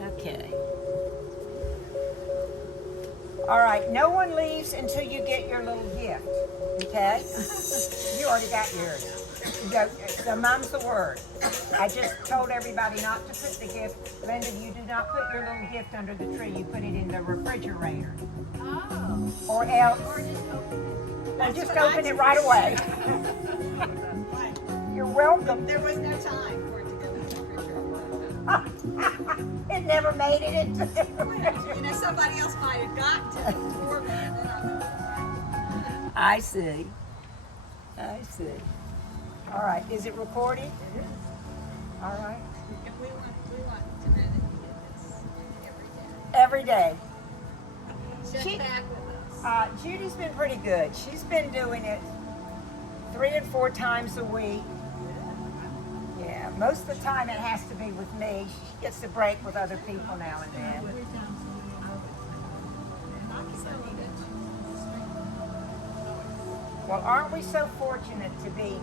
Okay. All right, no one leaves until you get your little gift, okay? You already got yours. The mum's the word. I just told everybody not to put the gift. Linda, you do not put your little gift under the tree. You put it in the refrigerator. Oh. Or else. Or just open it. And just open it right away. You're welcome. There was no time for it to go in the refrigerator. It never made it into the You know, somebody else might have gotten to it before me, and then I see. I see. All right. Is it recording? it is. All right. We want to manage to get this every day. Every day. Check back with us. Judy's been pretty good. She's been doing it 3 and 4 times a week. Yeah, most of the time it has to be with me. She gets to break with other people now and then. Well, aren't we so fortunate to be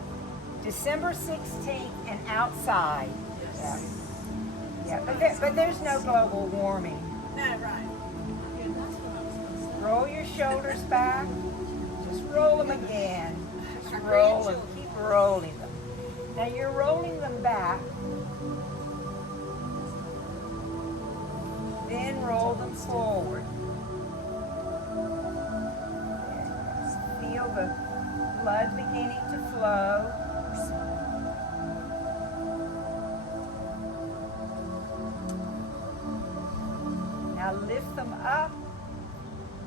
December 16th and outside? Yeah. Yeah, but there's no global warming. No, right. Roll your shoulders back. Just roll them again. Just roll them. Keep rolling them. Now you're rolling them back. Then roll them forward. Yes. Feel the blood beginning to flow. Now lift them up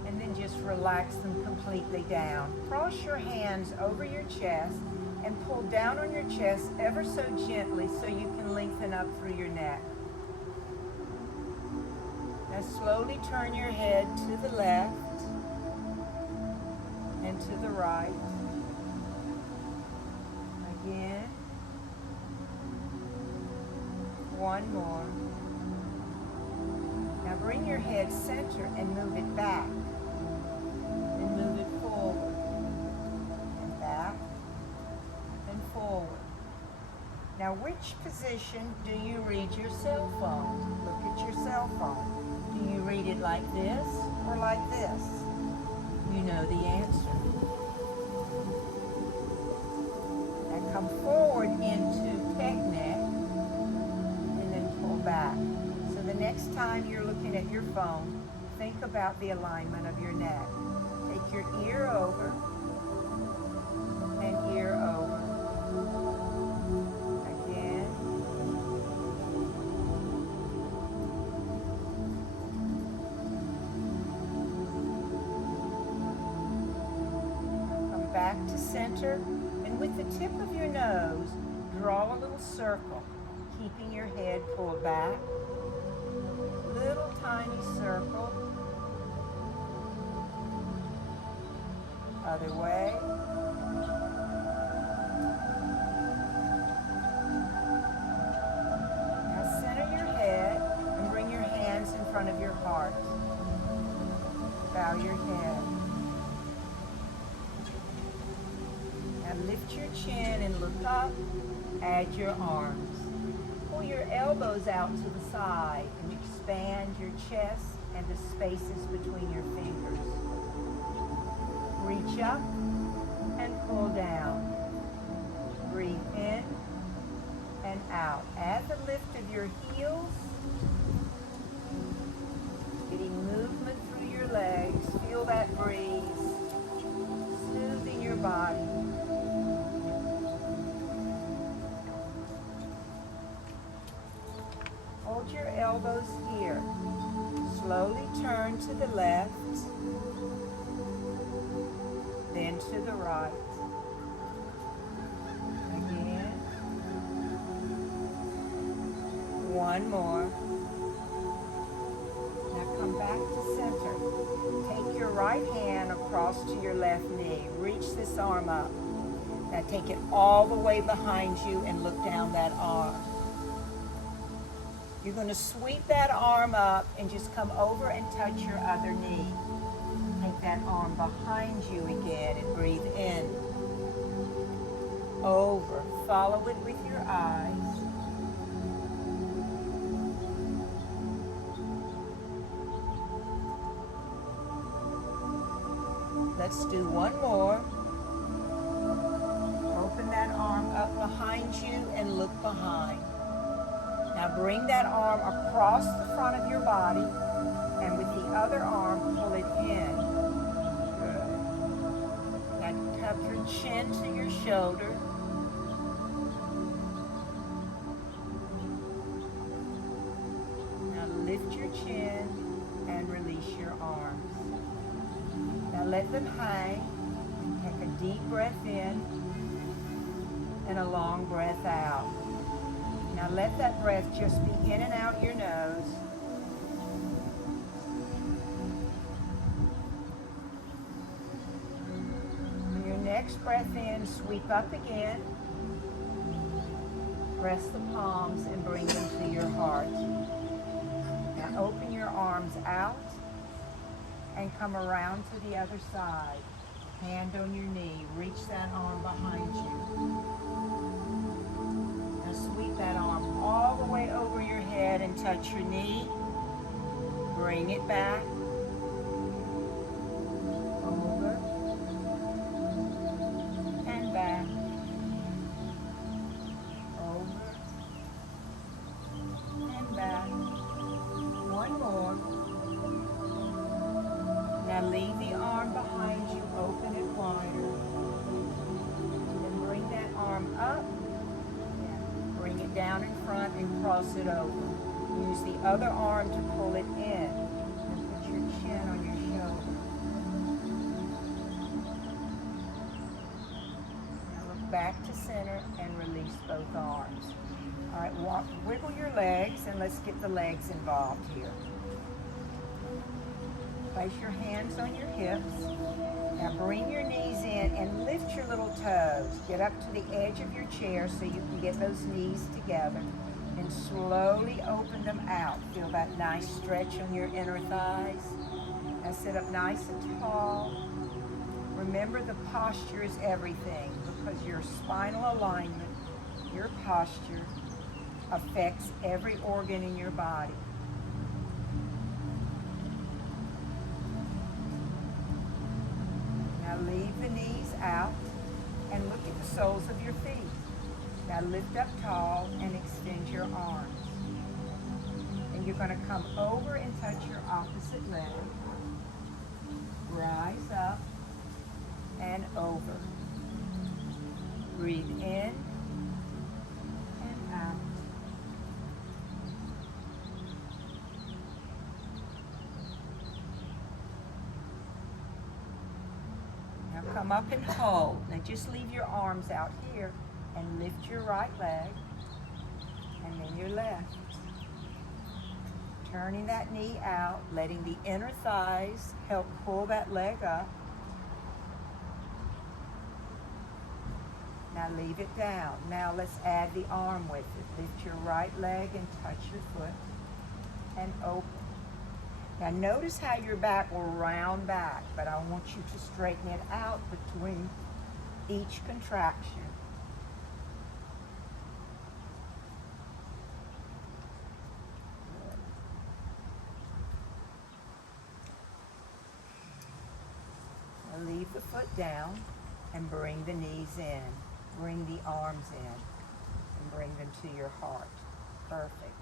and then just relax them completely down. Cross your hands over your chest and pull down on your chest ever so gently so you can lengthen up through your neck. Now slowly turn your head to the left and to the right. Again. One more. Now bring your head center and move it back. And move it forward. And back. And forward. Now which position do you read your cell phone? Look at your cell phone. Do you read it like this or like this? You know the answer. Now come forward into peg neck and then pull back. So the next time you're looking at your phone, think about the alignment of your neck. Take your ear over and ear over. Again. Come back to center, and with the tip of your nose, draw a little circle, keeping your head pulled back. Little tiny circle. Other way. Now center your head and bring your hands in front of your heart. Bow your head. Now lift your chin and look up. Add your arms. Pull your elbows out to the side and expand your chest and the spaces between your fingers. Reach up and pull down. Breathe in and out. Add the lift of your heels. Getting movement through your legs. Feel that breeze. Smoothing your body. Hold your elbows here. Slowly turn to the left, then to the right. Again. One more. Now come back to center. Take your right hand across to your left knee. Reach this arm up. Now take it all the way behind you and look down that arm. You're going to sweep that arm up and just come over and touch your other knee. Take that arm behind you again and breathe in. over. Follow it with your eyes. Let's do one more. Open that arm up behind you and look behind. Now bring that arm across the front of your body, and with the other arm, pull it in. Good. Now tuck your chin to your shoulder. Now lift your chin and release your arms. Now let them hang. Take a deep breath in and a long breath out. Now let that breath just be in and out your nose. On your next breath in, sweep up again. Press the palms and bring them to your heart. Now open your arms out and come around to the other side. Hand on your knee. Reach that arm behind you. Now sweep that arm all the way over your head and touch your knee. Bring it back. Over. And back. Over. And back. One more. Now leave the arm behind you, open it wider. Then bring that arm up. Bring it down in front and cross it over. Use the other arm to pull it in. And put your chin on your shoulder. Now look back to center and release both arms. All right, wiggle your legs and let's get the legs involved here. Place your hands on your hips. Now bring your knees in and lift your little toes. Get up to the edge of your chair so you can get those knees together. And slowly open them out. Feel that nice stretch on your inner thighs. Now sit up nice and tall. Remember, the posture is everything because your spinal alignment, your posture, affects every organ in your body. Now leave the knees out and look at the soles of your feet. Now lift up tall and extend your arms. And you're going to come over and touch your opposite leg. Rise up and over. Breathe in and out. Now come up and hold. Now just leave your arms out here and lift your right leg and then your left. Turning that knee out, letting the inner thighs help pull that leg up. Now leave it down. Now let's add the arm with it. Lift your right leg and touch your foot and open. Now notice how your back will round back, but I want you to straighten it out between each contraction. Now leave the foot down and bring the knees in. Bring the arms in and bring them to your heart. Perfect.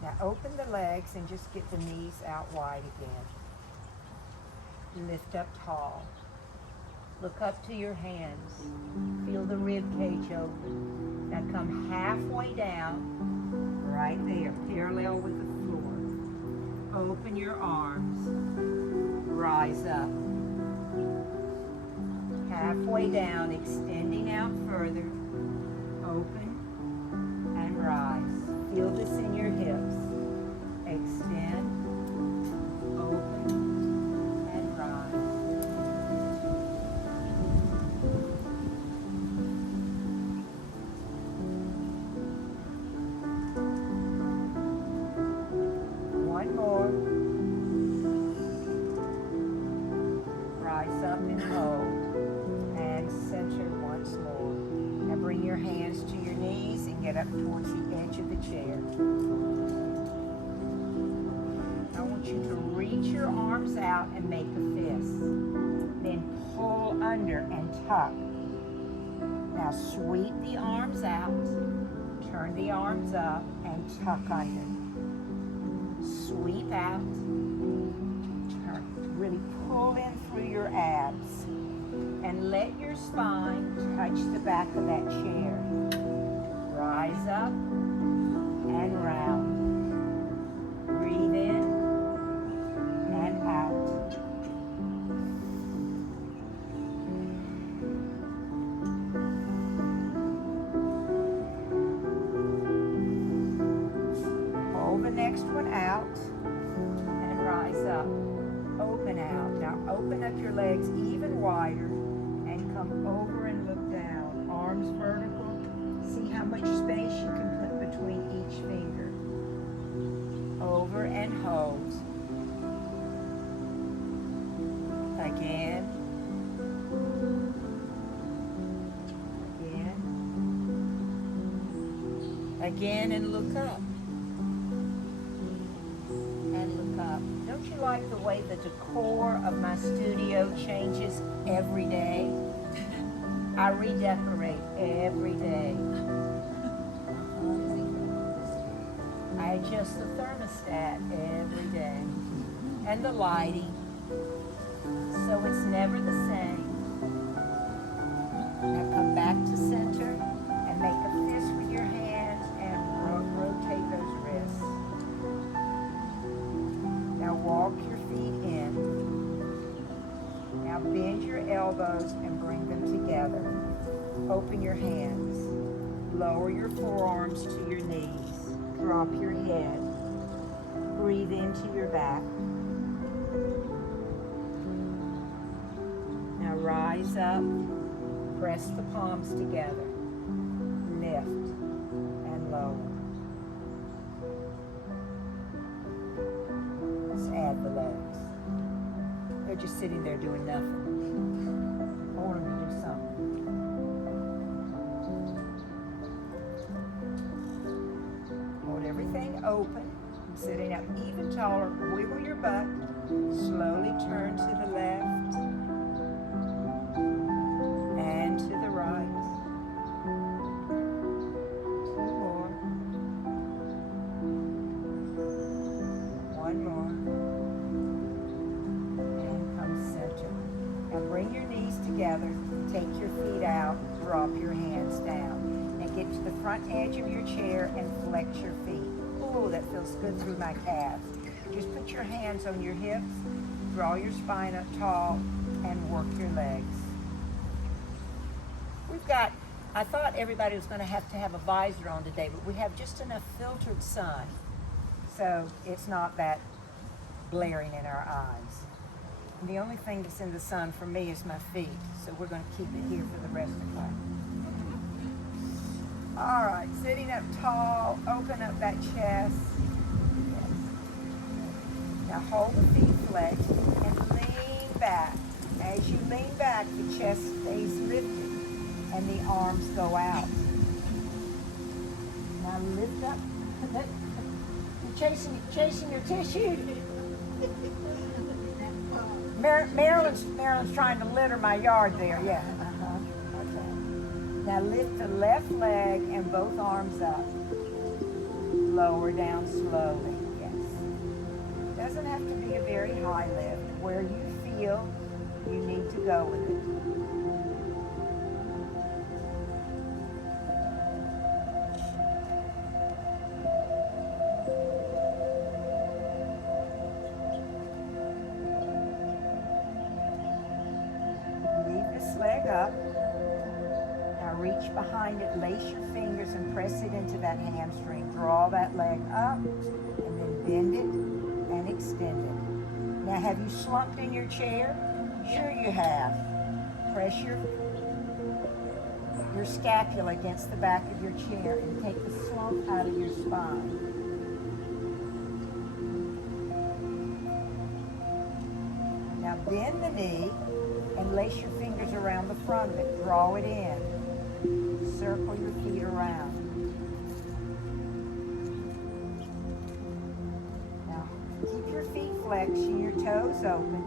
Now open the legs and just get the knees out wide again. Lift up tall. Look up to your hands. Feel the rib cage open. Now come halfway down, right there, parallel with the floor. Open your arms. Rise up. Halfway down, extending out further. Open and rise. Feel this in your hips. Extend, open, and rise. One more. Rise up and hold. And center once more. Now get up towards the edge of the chair. I want you to reach your arms out and make a fist. Then pull under and tuck. Now sweep the arms out, turn the arms up, and tuck under. Sweep out, turn. Really pull in through your abs. And let your spine touch the back of that chair. Rise up and round. Breathe in and out. Pull the next one out and rise up. Open out. Now open up your legs even wider and come over and look down. Arms vertical. See how much space you can put between each finger. Over and hold. Again. Again. Again and look up. And look up. Don't you like the way the decor of my studio changes every day? I redecorate every day. I adjust the thermostat every day. And the lighting. So it's never the same. Now come back to center and make a fist with your hands and rotate those wrists. Now walk your feet in. Now bend your elbows and bring them together. Open your hands. Lower your forearms to your knees. Drop your head. Breathe into your back. Now rise up. Press the palms together. Lift and lower. Let's add the legs. They're just sitting there doing nothing. I want them to do something. Hold everything open. Sitting up even taller. Wiggle your butt. Slowly turn to the left and to the right. Two more. One more. Now bring your knees together, take your feet out, drop your hands down. And get to the front edge of your chair and flex your feet. Oh, that feels good through my calves. Just put your hands on your hips, draw your spine up tall, and work your legs. We've got, I thought everybody was going to have a visor on today, but we have just enough filtered sun, so it's not that blaring in our eyes. And the only thing that's in the sun for me is my feet, so we're going to keep it here for the rest of the class. All right, sitting up tall, open up that chest. Yes. Now hold the feet flexed and lean back. As you lean back, the chest stays lifted and the arms go out. Now lift up. You're chasing your tissue. Marilyn's trying to litter my yard there, yeah. Okay. Now lift the left leg and both arms up. Lower down slowly, yes. Doesn't have to be a very high lift. Where you feel you need to go with it. Leg up. Now reach behind it, lace your fingers and press it into that hamstring. Draw that leg up and then bend it and extend it. Now have you slumped in your chair? Sure you have. Press your scapula against the back of your chair and take the slump out of your spine. Now bend the knee and lace your fingers around the front of it. Draw it in. Circle your feet around. feet flexion, your toes open.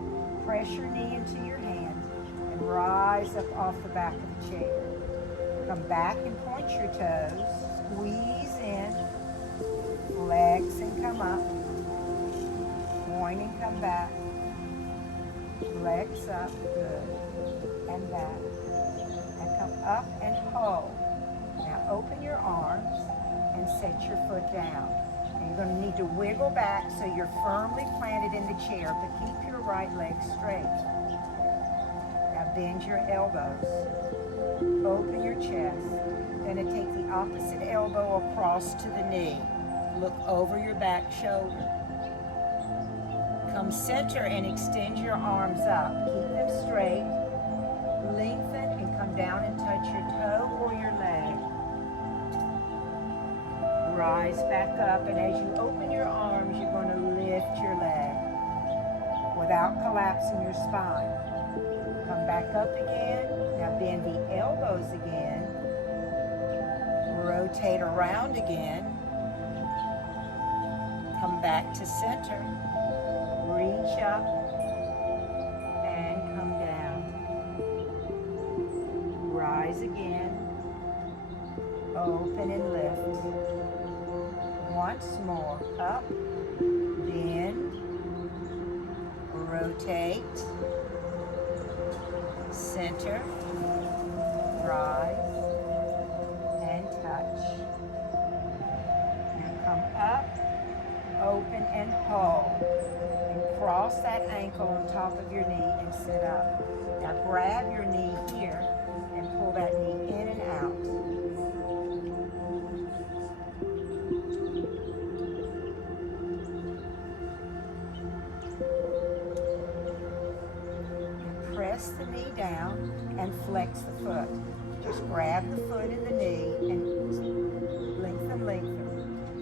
Press your knee into your hands and rise up off the back of the chair. Come back and point your toes. Squeeze in. Flex and come up. Point and come back. Flex up. Good. And back. And come up and hold. Now open your arms and set your foot down. And you're going to need to wiggle back so you're firmly planted in the chair, but keep your right leg straight. Now bend your elbows. Open your chest. Then take the opposite elbow across to the knee. Look over your back shoulder. Come center and extend your arms up. Keep them straight. Lengthen and come down and touch your toe or your leg. Rise back up, and as you open your arms, you're going to lift your leg without collapsing your spine. Come back up again. Now bend the elbows again. Rotate around again. Come back to center. Reach up and come down. Rise again. Open and lift. Once more. Up. Bend. Rotate. Center. Rise. And touch. Now come up. Open and hold. And cross that ankle on top of your knee and sit up. Now grab your knee here and pull that knee in and out. And press the knee down and flex the foot. Just grab the foot and the knee and lengthen.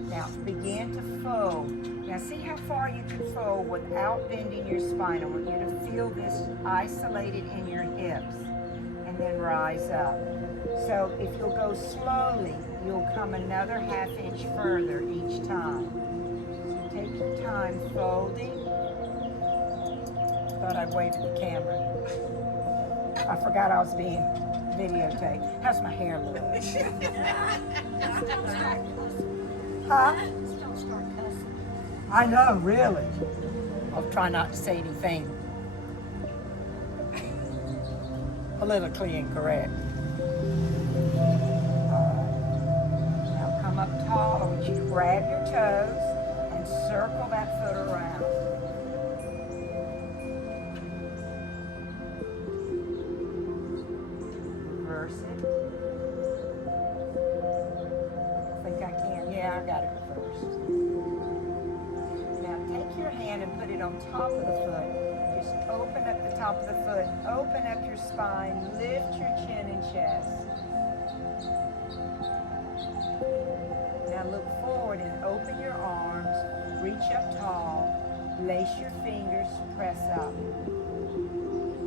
Now begin to fold. Now see how far you can fold without bending your spine. I want you to feel this isolated in your hips and then rise up. So if you'll go slowly, you'll come another ½ inch further each time. So take your time folding. Thought I'd wave at the camera. I forgot I was being videotaped. How's my hair look? Huh? I know, really. I'll try not to say anything politically incorrect. Now come up tall. I want you to grab your toes and circle that foot around. Reverse it. I think I can. Yeah, I got it reversed. Now take your hand and put it on top of the foot. Just open up the top of the foot. Open up your spine. Lift your chin and chest. Now look forward and open your arms. Reach up tall. Lace your fingers. Press up.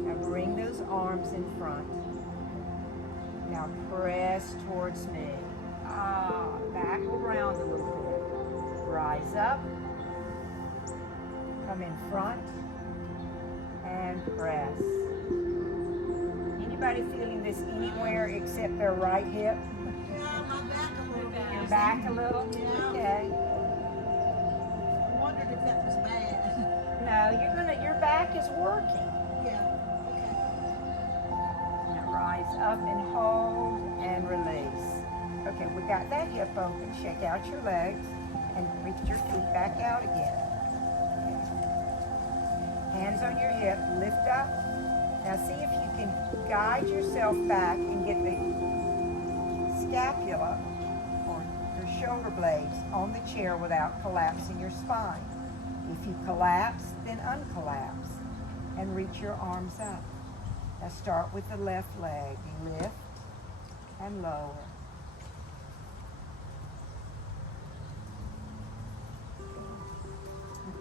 Now bring those arms in front. Now press towards me. Back around a little bit. Rise up. Come in front. And press. Anybody feeling this anywhere except their right hip? Yeah, my back a little bit. Your back a little? Yeah. Okay. I wondered if that was bad. No, your back is working. Yeah, okay. Now rise up and hold and release. Okay, we got that hip open. Shake out your legs and reach your feet back out again. Okay. Hands on your hip, lift up. Now see if you can guide yourself back and get the scapula or your shoulder blades on the chair without collapsing your spine. If you collapse, then uncollapse and reach your arms up. Now start with the left leg. Lift and lower.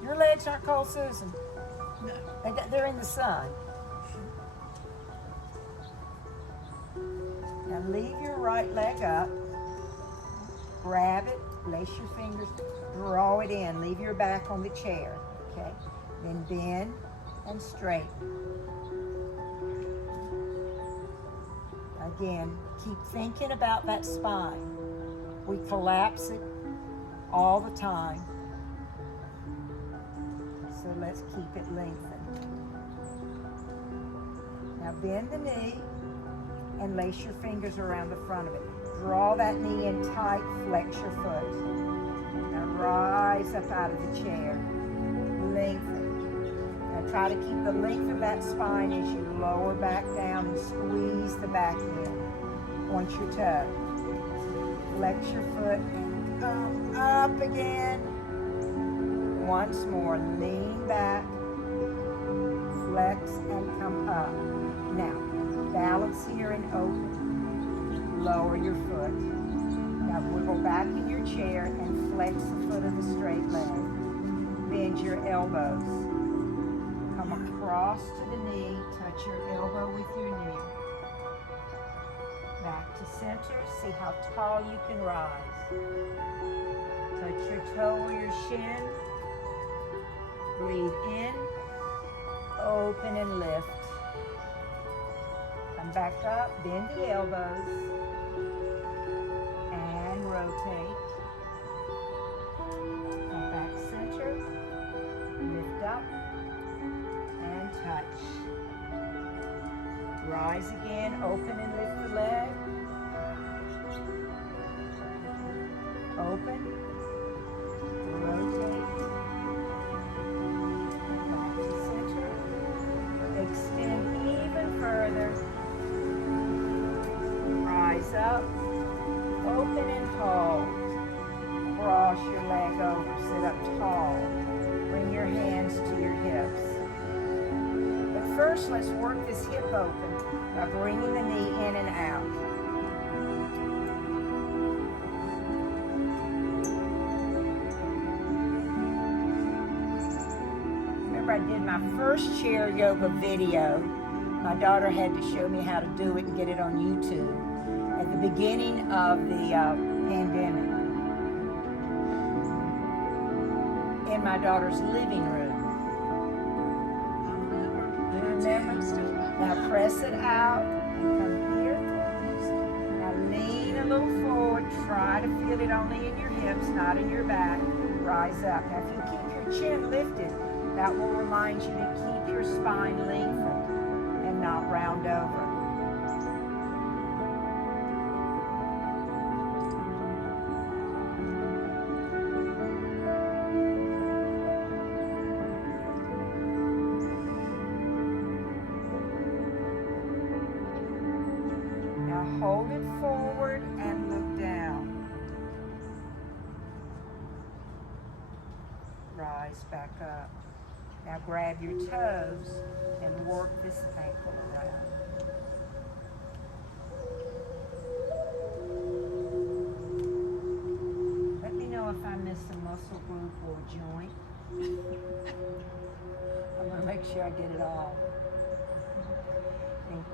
Your legs aren't cold, Susan. No. They're in the sun. Now leave your right leg up. Grab it, lace your fingers, draw it in. Leave your back on the chair. Okay, then bend and straighten. Again, keep thinking about that spine. We collapse it all the time. So let's keep it lengthened. Now bend the knee and lace your fingers around the front of it. Draw that knee in tight, flex your foot. Now rise up out of the chair. Lengthen. Now try to keep the length of that spine as you lower back down and squeeze the back in. Point your toe. Flex your foot. Come up again. Once more. Lean back. Flex and come up. Now, balance here and open. Lower your foot. Now wiggle back in your chair and flex the foot of the straight leg. Bend your elbows. Come across to the knee. Touch your elbow with your knee. Back to center. See how tall you can rise. Touch your toe or your shin. Breathe in. Open and lift. Come back up. Bend the elbows. And rotate. Come back center. Lift up. And touch. Rise again. Open and lift the leg. Open. Rotate. Back to center. Extend even further. Rise up. Open and hold. Cross your leg over. Sit up tall. Bring your hands to your hips. But first, let's work this hip open by bringing the knee in and out. Remember, I did my first chair yoga video. My daughter had to show me how to do it and get it on YouTube at the beginning of the pandemic. In my daughter's living room. Remember? Now press it out and come here. Now lean a little forward. Try to feel it only in your hips, not in your back. Rise up. Now if you keep your chin lifted, that will remind you to keep your spine lengthened and not round over. Hold it forward and look down. Rise back up. Now grab your toes and work this ankle around. Let me know if I miss a muscle group or joint. I'm going to make sure I get it all. And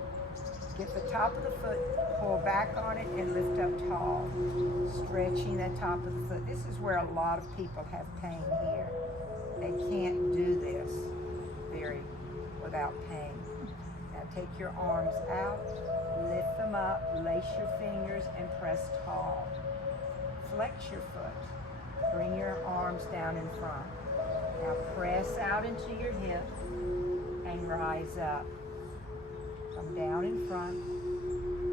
get the top of the foot, pull back on it, and lift up tall. Stretching that top of the foot. This is where a lot of people have pain here. They can't do this without pain. Now take your arms out, lift them up, lace your fingers, and press tall. Flex your foot. Bring your arms down in front. Now press out into your hip and rise up. Come down in front,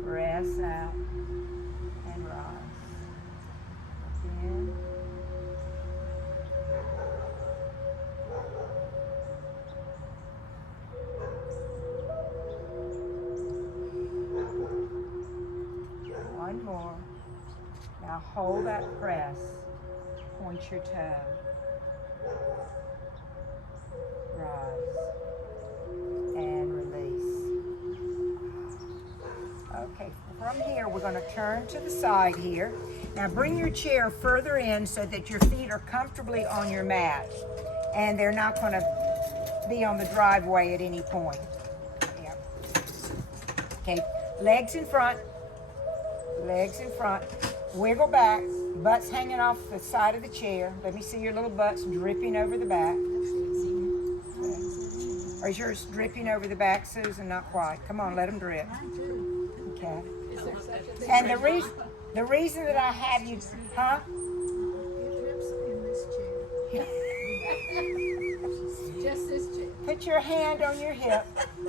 press out, and rise. Again. One more. Now hold that press. Point your toe. Rise. And release. Okay, from here we're going to turn to the side here. Now bring your chair further in so that your feet are comfortably on your mat and they're not going to be on the driveway at any point. Yeah. Okay, legs in front, wiggle back, butts hanging off the side of the chair. Let me see your little butts dripping over the back. Or is yours dripping over the back, Susan? Not quite. Come on, let them drip. Mine too. Okay. Is there such a thing? And the reason that I have you, huh? It drips in this chair. Just this chair. Put your hand on your hip.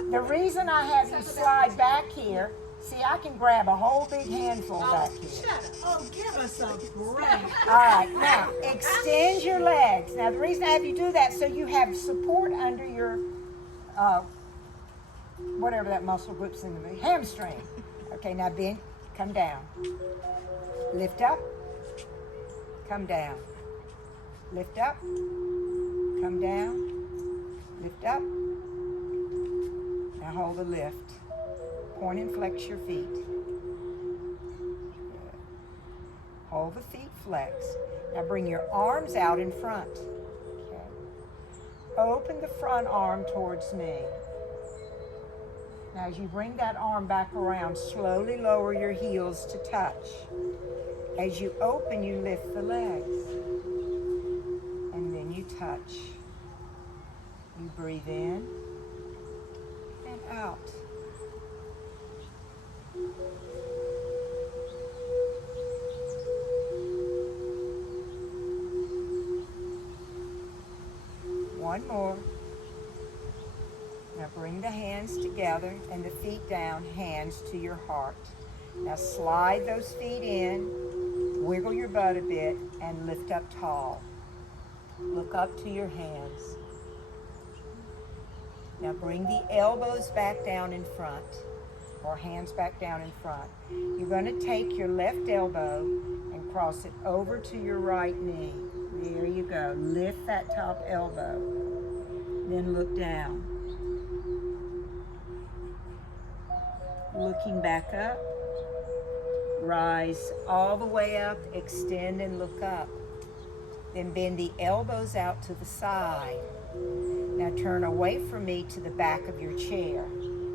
The reason I have you slide back here, see, I can grab a whole big handful back here. Shut up. Oh, give us a break. All right, now extend your legs. Now the reason I have you do that so you have support under your, whatever that muscle group's in the hamstring. Okay, now bend, come down. Lift up, come down. Lift up, come down. Lift up. Now hold the lift. Point and flex your feet. Good. Hold the feet flexed. Now bring your arms out in front. Okay. Open the front arm towards me. Now as you bring that arm back around, slowly lower your heels to touch. As you open, you lift the legs. And then you touch. You breathe in and out. One more. Now bring the hands together and the feet down, hands to your heart. Now slide those feet in, wiggle your butt a bit, and lift up tall. Look up to your hands. Now bring the elbows back down in front, or hands back down in front. You're going to take your left elbow and cross it over to your right knee. There you go. Lift that top elbow. Then look down. Looking back up. Rise all the way up, extend and look up. Then bend the elbows out to the side. Now turn away from me to the back of your chair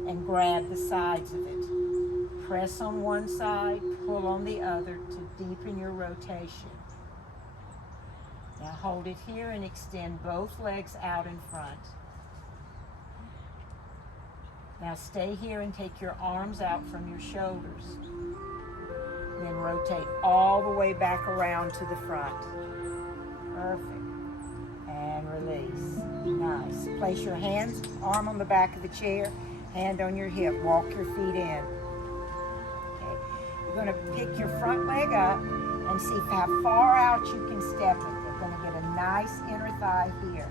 and grab the sides of it. Press on one side, pull on the other to deepen your rotation. Now hold it here and extend both legs out in front. Now stay here and take your arms out from your shoulders. Then rotate all the way back around to the front. Perfect. And release. Nice. Place your hands, arm on the back of the chair, hand on your hip. Walk your feet in. Okay. You're going to pick your front leg up and see how far out you can step it. You're going to get a nice inner thigh here.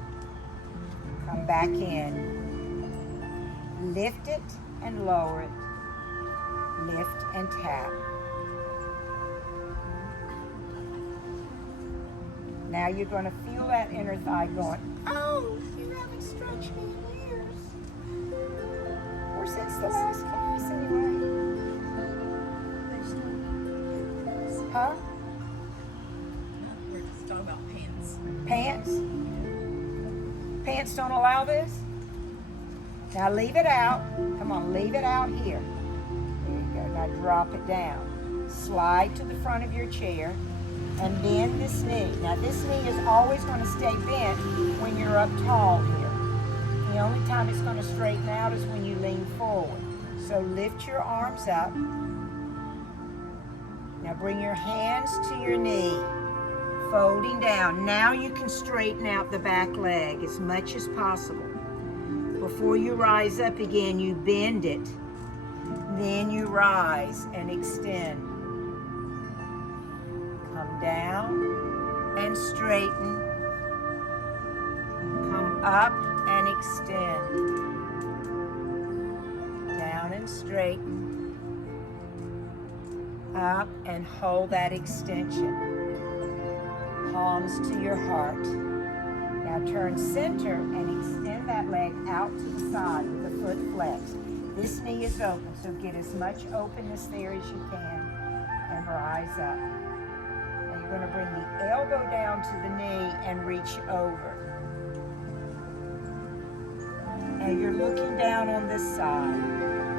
Come back in. Lift it and lower it. Lift and tap. Now you're going to feel that inner thigh going, oh, you haven't stretched me in years. Or since the last class anyway. Huh? We're just talking about pants. Pants? Pants don't allow this? Now leave it out. Come on, leave it out here. There you go. Now drop it down. Slide to the front of your chair and bend this knee. Now this knee is always going to stay bent when you're up tall here. The only time it's going to straighten out is when you lean forward. So lift your arms up. Now bring your hands to your knee, folding down. Now you can straighten out the back leg as much as possible. Before you rise up again, you bend it. Then you rise and extend. Come down and straighten. Come up and extend. Down and straighten. Up and hold that extension. Palms to your heart. Now turn center and extend that leg out to the side with the foot flexed. This knee is open, so get as much openness there as you can and rise up. Now you're going to bring the elbow down to the knee and reach over. Now you're looking down on this side.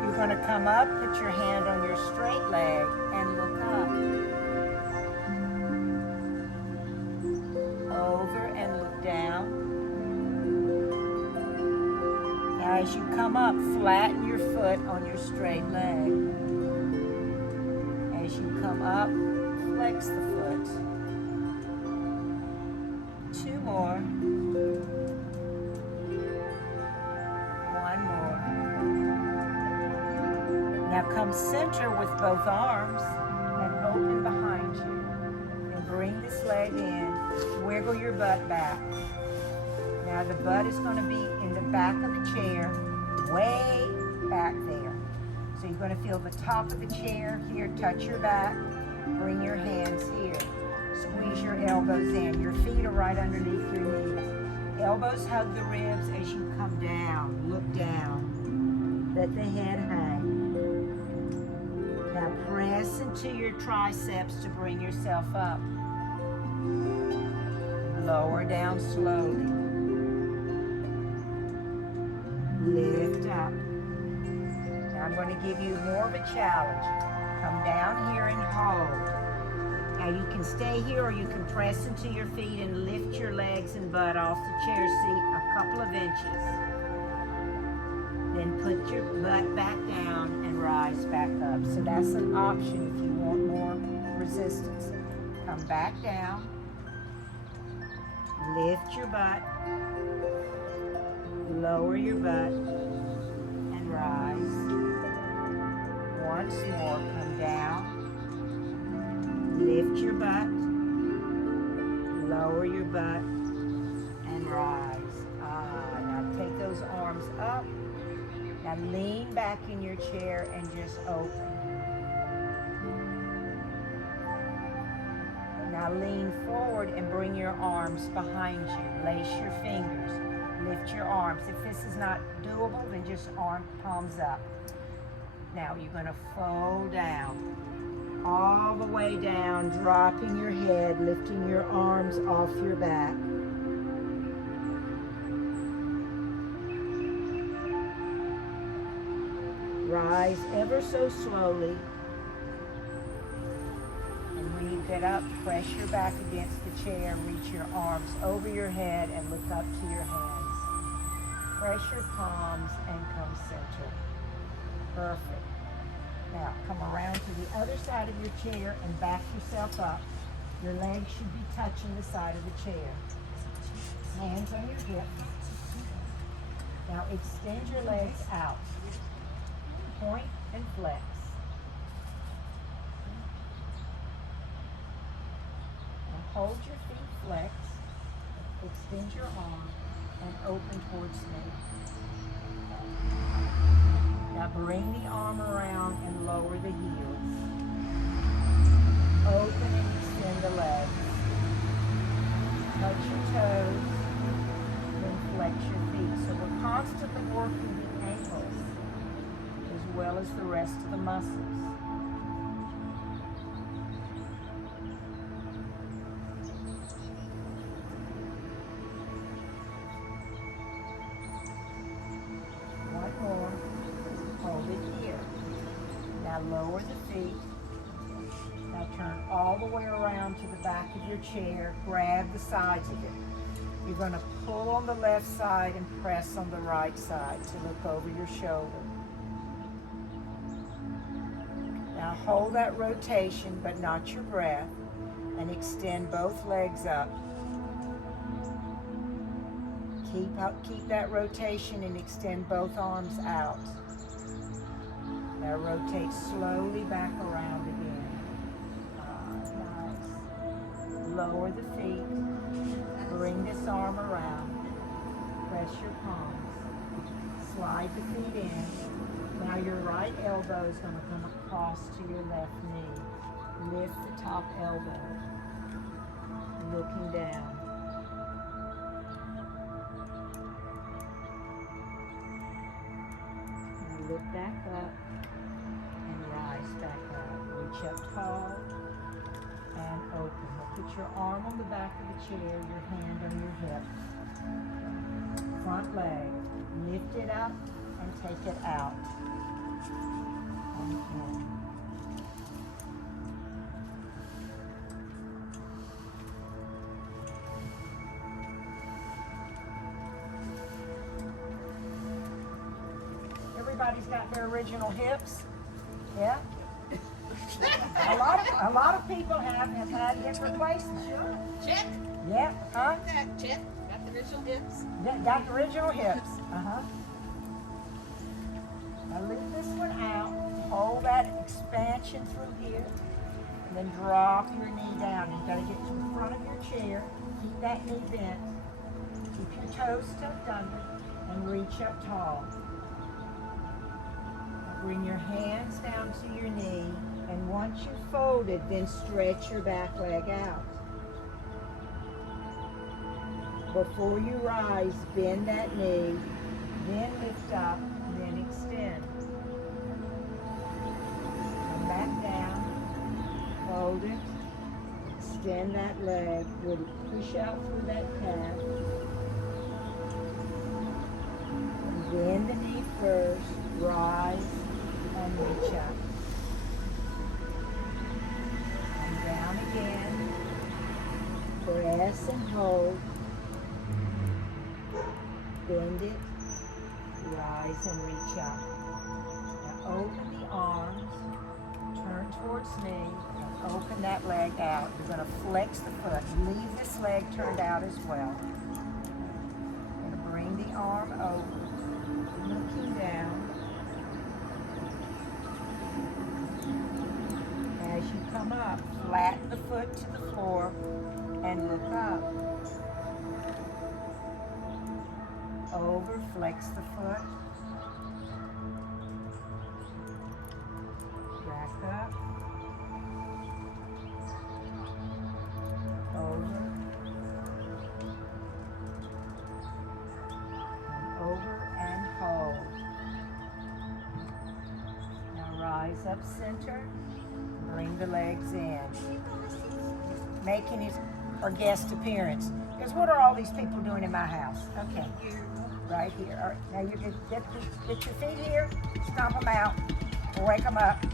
You're going to come up, put your hand on your straight leg, and look up. Over and look down. Now as you come up, flatten your foot on your straight leg. As you come up, flex the foot. 2 more. 1 more. Now come center with both arms and open behind you. And bring this leg in. Wiggle your butt back. Now the butt is going to be in the back of the chair, way back there. So you're going to feel the top of the chair here, touch your back, bring your hands here. Squeeze your elbows in. Your feet are right underneath your knees. Elbows hug the ribs as you come down. Look down. Let the head hang. Now press into your triceps to bring yourself up. Lower down slowly. Lift up. Now I'm going to give you more of a challenge. Come down here and hold. Now you can stay here or you can press into your feet and lift your legs and butt off the chair seat a couple of inches. Then put your butt back down and rise back up. So that's an option if you want more resistance. Come back down. Lift your butt. Lower your butt and rise. Once more, come down. Lift your butt. Lower your butt and rise. Now take those arms up. Now lean back in your chair and just open. Now lean forward and bring your arms behind you. Lace your fingers. Lift your arms. If this is not doable, then just palms up. Now you're going to fold down. All the way down, dropping your head, lifting your arms off your back. Rise ever so slowly. And when you get up, press your back against the chair, reach your arms over your head and look up to your hands. Press your palms and come center. Perfect. Now come around to the other side of your chair and back yourself up. Your legs should be touching the side of the chair. Hands on your hips. Now extend your legs out. Point and flex. Now hold your feet flexed. Extend your arm and open towards me. Now bring the arm around and lower the heels. Open and extend the legs. Touch your toes, then flex your feet. So we're constantly working the ankles as well as the rest of the muscles. Lower the feet. Now turn all the way around to the back of your chair. Grab the sides of it. You're going to pull on the left side and press on the right side to look over your shoulder. Now hold that rotation, but not your breath, and extend both legs up. Keep that rotation and extend both arms out. Now rotate slowly back around again. Nice. Lower the feet. Bring this arm around. Press your palms. Slide the feet in. Now your right elbow is going to come across to your left knee. Lift the top elbow. Looking down. Look back up. Rise back up. Reach up tall and open. Now put your arm on the back of the chair, your hand on your hip. Front leg. Lift it up and take it out. And in. everybody's got their original hips? Yeah? A lot of people have had hip replacement. Check. Yeah, huh? That check. Got the original hips. Got the original hips. Uh-huh. Now leave this one out. Hold that expansion through here. And then drop your knee down. You've got to get to the front of your chair. Keep that knee bent. Keep your toes tucked under. And reach up tall. Now bring your hands down to your knee. And once you're folded, then stretch your back leg out. Before you rise, bend that knee, then lift up, then extend. Come back down, fold it, extend that leg, really push out through that calf. And bend the knee first, rise, and reach up. And down again, press and hold. Bend it, rise and reach up. Now open the arms, turn towards me, and open that leg out. You're going to flex the foot. Leave this leg turned out as well. You're going to bring the arm over, looking down. As you come up, flatten the foot to the floor and look up. Over, flex the foot. Back up. Over. And over and hold. Now rise up center. Bring the legs in. Making his or guest appearance. Because what are all these people doing in my house? Okay. Right here. All right. Now you can get your feet here, stomp them out, wake them up.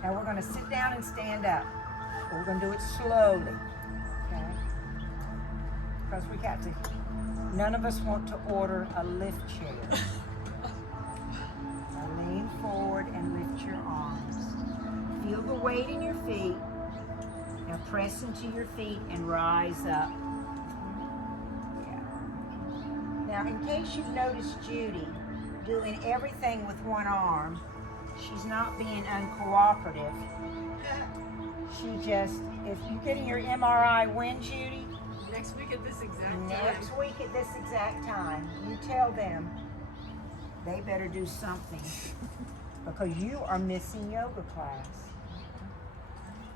Now we're going to sit down and stand up. We're going to do it slowly, okay? Because we got to, none of us want to order a lift chair. Now lean forward and lift your arms. Feel the weight in your feet. Now press into your feet and rise up. Now, in case you've noticed Judy doing everything with one arm, she's not being uncooperative. She just, if you're getting your MRI when, Judy? Next week at this exact time. Next week at this exact time. You tell them they better do something because you are missing yoga class.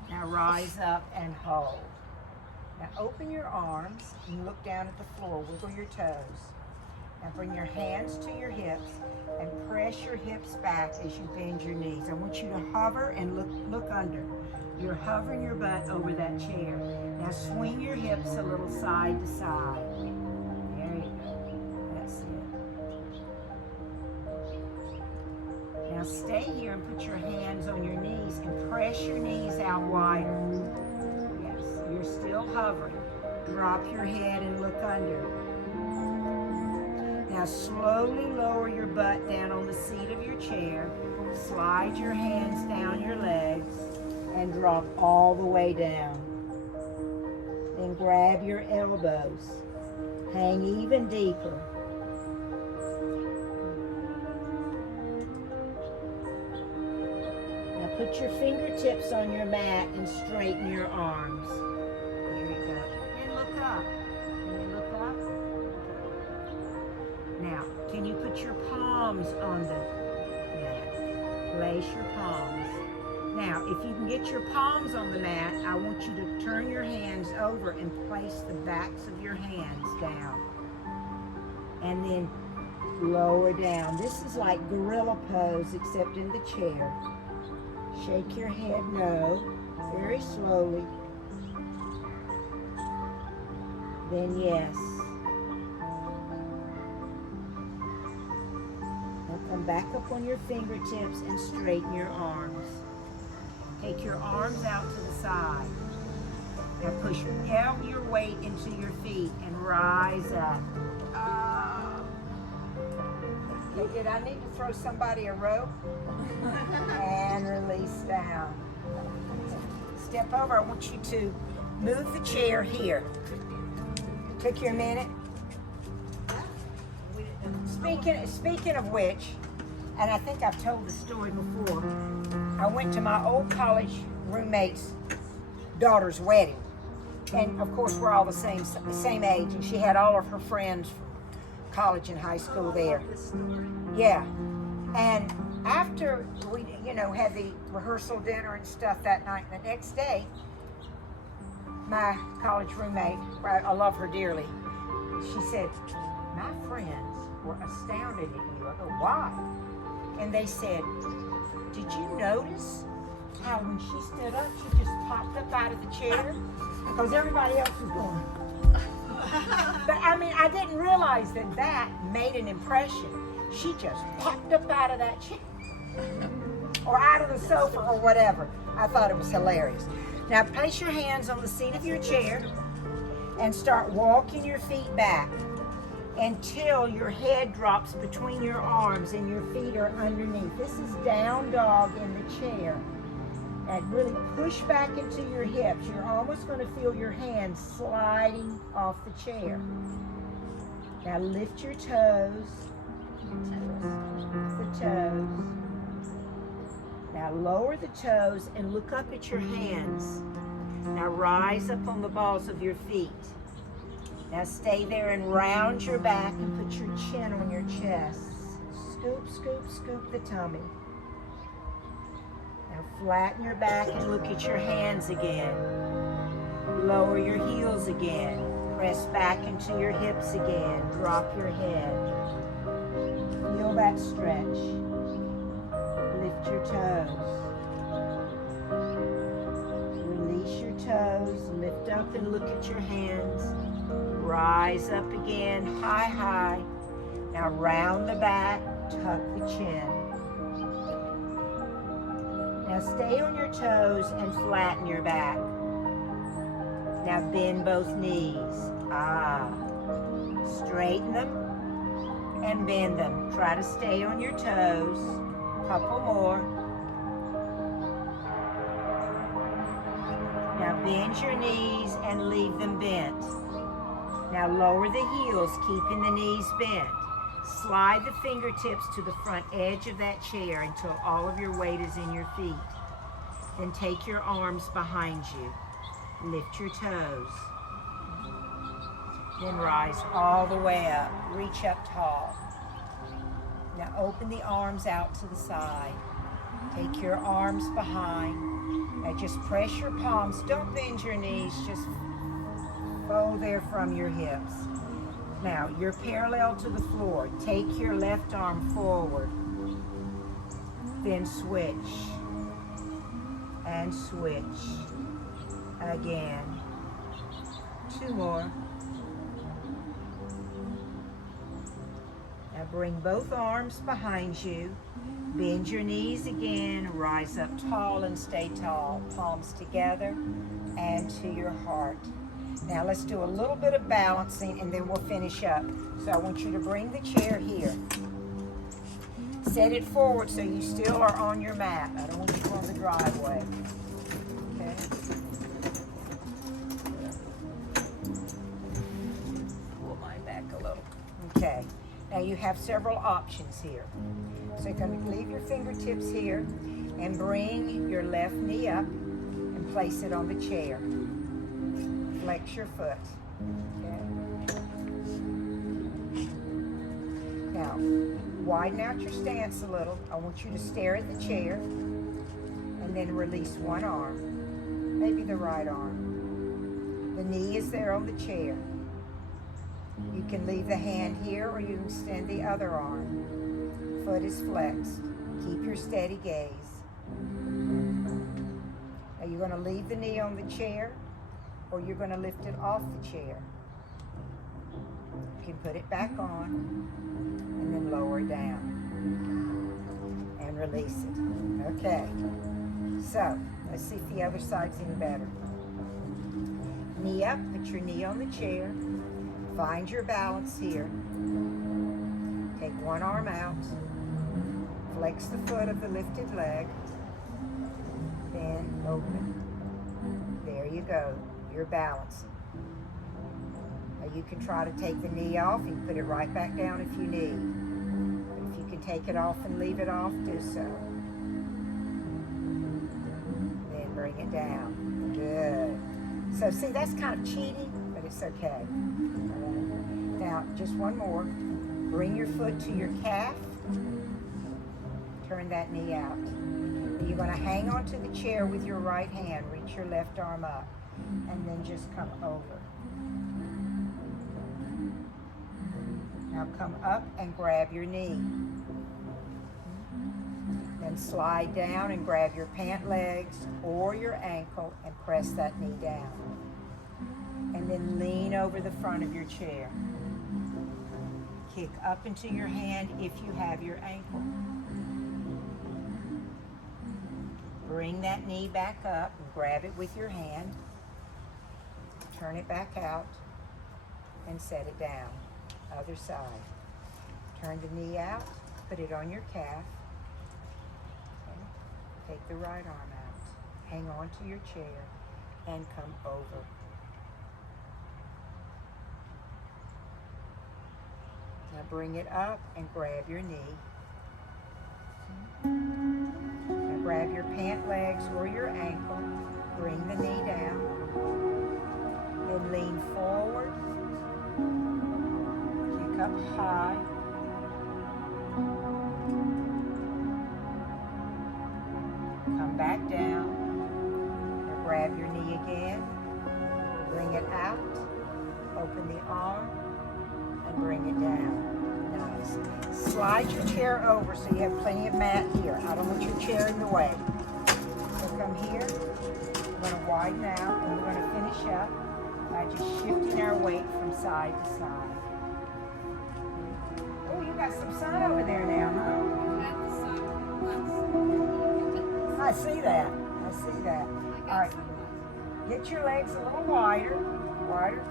Now rise up and hold. Now open your arms and look down at the floor. Wiggle your toes. Now bring your hands to your hips and press your hips back as you bend your knees. I want you to hover and look under. You're hovering your butt over that chair. Now swing your hips a little side to side. There you go. That's it. Now stay here and put your hands on your knees and press your knees out wider. Yes, you're still hovering. Drop your head and look under. Now slowly lower your butt down on the seat of your chair. Slide your hands down your legs and drop all the way down. Then grab your elbows. Hang even deeper. Now put your fingertips on your mat and straighten your arms. There you go. And look up. And look up. Now, can you put your palms on the mat? Place your palms. Now, if you can get your palms on the mat, I want you to turn your hands over and place the backs of your hands down. And then lower down. This is like gorilla pose except in the chair. Shake your head no, very slowly. Then yes. Now come back up on your fingertips and straighten your arms. Take your arms out to the side. Now push all your weight into your feet and rise up. Okay, did I need to throw somebody a rope? And release down. Step over. I want you to move the chair here. Took you a minute. Speaking of which, and I think I've told the story before, I went to my old college roommate's daughter's wedding. And of course we're all the same age, and she had all of her friends from college and high school there. Yeah. And after we, had the rehearsal dinner and stuff that night, and the next day, my college roommate, I love her dearly, she said, my friends were astounded at you. I go, why? And they said, did you notice how when she stood up, she just popped up out of the chair? Because everybody else was going. But I mean, I didn't realize that made an impression. She just popped up out of that chair. Or out of the sofa or whatever. I thought it was hilarious. Now place your hands on the seat of your chair and start walking your feet back until your head drops between your arms and your feet are underneath. This is down dog in the chair. And really push back into your hips. You're almost going to feel your hands sliding off the chair. Now lift your toes. The toes. Now lower the toes and look up at your hands. Now rise up on the balls of your feet. Now stay there and round your back and put your chin on your chest. Scoop, scoop, scoop the tummy. Now flatten your back and look at your hands again. Lower your heels again. Press back into your hips again. Drop your head. Feel that stretch. Lift your toes. Release your toes. Lift up and look at your hands. Rise up again, high, high. Now round the back, tuck the chin. Now stay on your toes and flatten your back. Now bend both knees. Straighten them and bend them. Try to stay on your toes. Couple more. Now bend your knees and leave them bent. Now lower the heels, keeping the knees bent. Slide the fingertips to the front edge of that chair until all of your weight is in your feet. Then take your arms behind you. Lift your toes. Then rise all the way up. Reach up tall. Now open the arms out to the side. Take your arms behind. Now just press your palms. Don't bend your knees. Just fold there from your hips. Now you're parallel to the floor. Take your left arm forward. Then switch. And switch. Again. Two more. Now bring both arms behind you. Bend your knees again. Rise up tall and stay tall. Palms together and to your heart. Now let's do a little bit of balancing and then we'll finish up. So I want you to bring the chair here. Set it forward so you still are on your mat. I don't want you on the driveway. Okay. Pull mine back a little. Okay. Now you have several options here. So you're going to leave your fingertips here and bring your left knee up and place it on the chair. Flex your foot. Okay. Now, widen out your stance a little. I want you to stare at the chair and then release one arm, maybe the right arm. The knee is there on the chair. You can leave the hand here or you can extend the other arm. Foot is flexed. Keep your steady gaze. Now you're going to leave the knee on the chair or you're going to lift it off the chair. You can put it back on and then lower it down and release it. Okay, so let's see if the other side's any better. Knee up, put your knee on the chair. Find your balance here. Take one arm out. Flex the foot of the lifted leg. Then open. There you go. You're balancing. Now you can try to take the knee off and put it right back down if you need. But if you can take it off and leave it off, do so. Then bring it down. Good. So see, that's kind of cheating, but it's okay. Now, just one more. Bring your foot to your calf. Turn that knee out. You're going to hang onto the chair with your right hand. Reach your left arm up. And then just come over. Now come up and grab your knee. Then slide down and grab your pant legs or your ankle and press that knee down. And then lean over the front of your chair. Kick up into your hand if you have your ankle. Bring that knee back up and grab it with your hand. Turn it back out and set it down. Other side. Turn the knee out, put it on your calf. Okay. Take the right arm out. Hang on to your chair and come over. Now bring it up and grab your knee. Now grab your pant legs or your ankle. Bring the knee down. Then lean forward. Kick up high. Come back down. Now grab your knee again. Bring it out. Open the arm. And bring it down. Nice. Slide your chair over so you have plenty of mat here. I don't want your chair in the way. So come here. We're going to widen out and we're going to finish up by just shifting our weight from side to side. Oh, you got some sun over there now, huh? I see that. I see that. All right. Get your legs a little wider. Wider.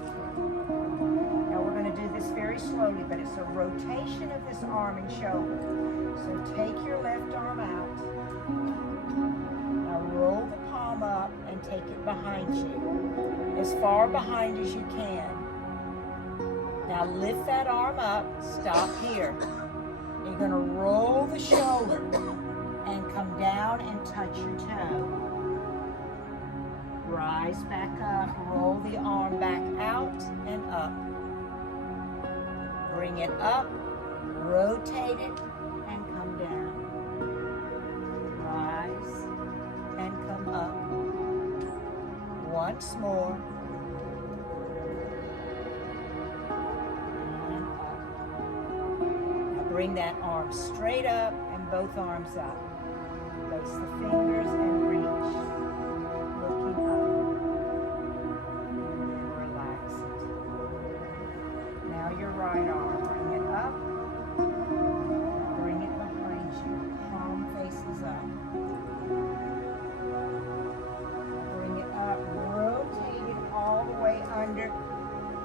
Now we're going to do this very slowly, but it's a rotation of this arm and shoulder. So take your left arm out. Now roll the palm up and take it behind you. As far behind as you can. Now lift that arm up, stop here. You're going to roll the shoulder and come down and touch your toe. Rise back up, roll the arm back out and up. Bring it up, rotate it, and come down. Rise and come up. Once more. And up. Now bring that arm straight up and both arms up. Place the fingers and reach. Looking up. And then relax it. Now your right arm. Bring it up. Bring it behind you. Palm faces up. Bring it up. Rotate it all the way under.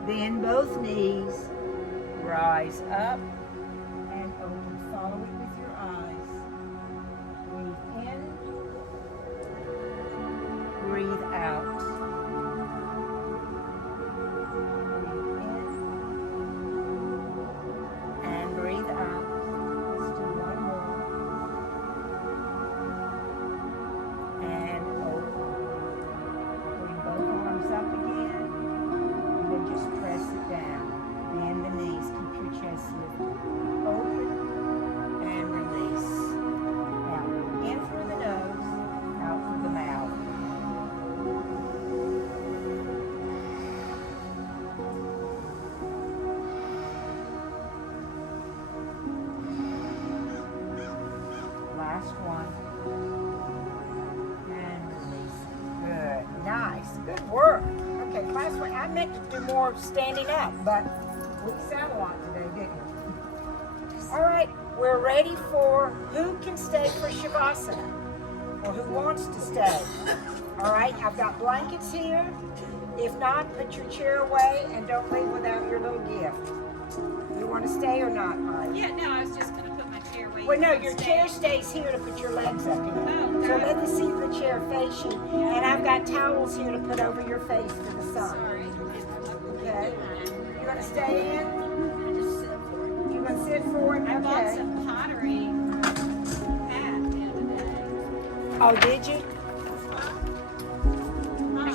Bend both knees. Rise up and open. Follow it with your eyes. Breathe in. Breathe out. Breathe in. And breathe out. Let's do one more. And open. Bring both arms up again. And then just press it down. Bend the knees. Keep your chest lifted. Open and release. Now, in through the nose, out through the mouth. Last one. And release. Good. Nice. Good work. Okay, class, I meant to do more standing up, but we sat a lot today, didn't we? All right, we're ready for who can stay for Shavasana, or who wants to stay. All right, I've got blankets here. If not, put your chair away and don't leave without your little gift. You want to stay or not, Mike? Yeah, no, I was just Well, no, your chair stays here to put your legs up in. Oh, So got let it. the see the chair face you. And I've got towels here to put over your face for the sun. Sorry. Okay? You gonna stay in? You gonna sit for it? I bought Okay. some pottery hat the other day. Oh, did you?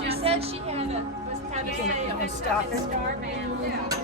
She said she had a You can stop it. Starman. Yeah.